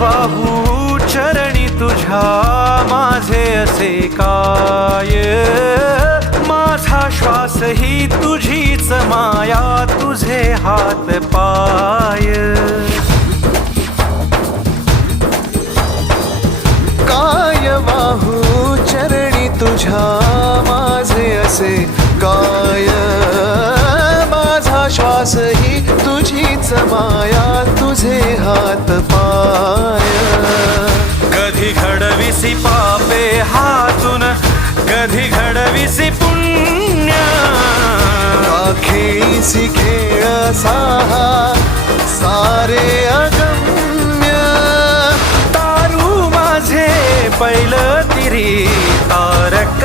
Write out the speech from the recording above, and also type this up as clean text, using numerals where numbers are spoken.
वाहू चरणी तुझ्या माझे असे काय, माझा श्वास ही तुझीच माया, तुझे हात पाय. काय वाहू चरणी तुझ्या माझे असे काय, माझा श्वास ही तुझीच माया, तुझे हात पाय. कधी घडविसी पापे हातून, कधी घडविसी पुण्य, खेळीसी खेळ साहा सारे अगम्य. तारू माझे पैल तिरी तारक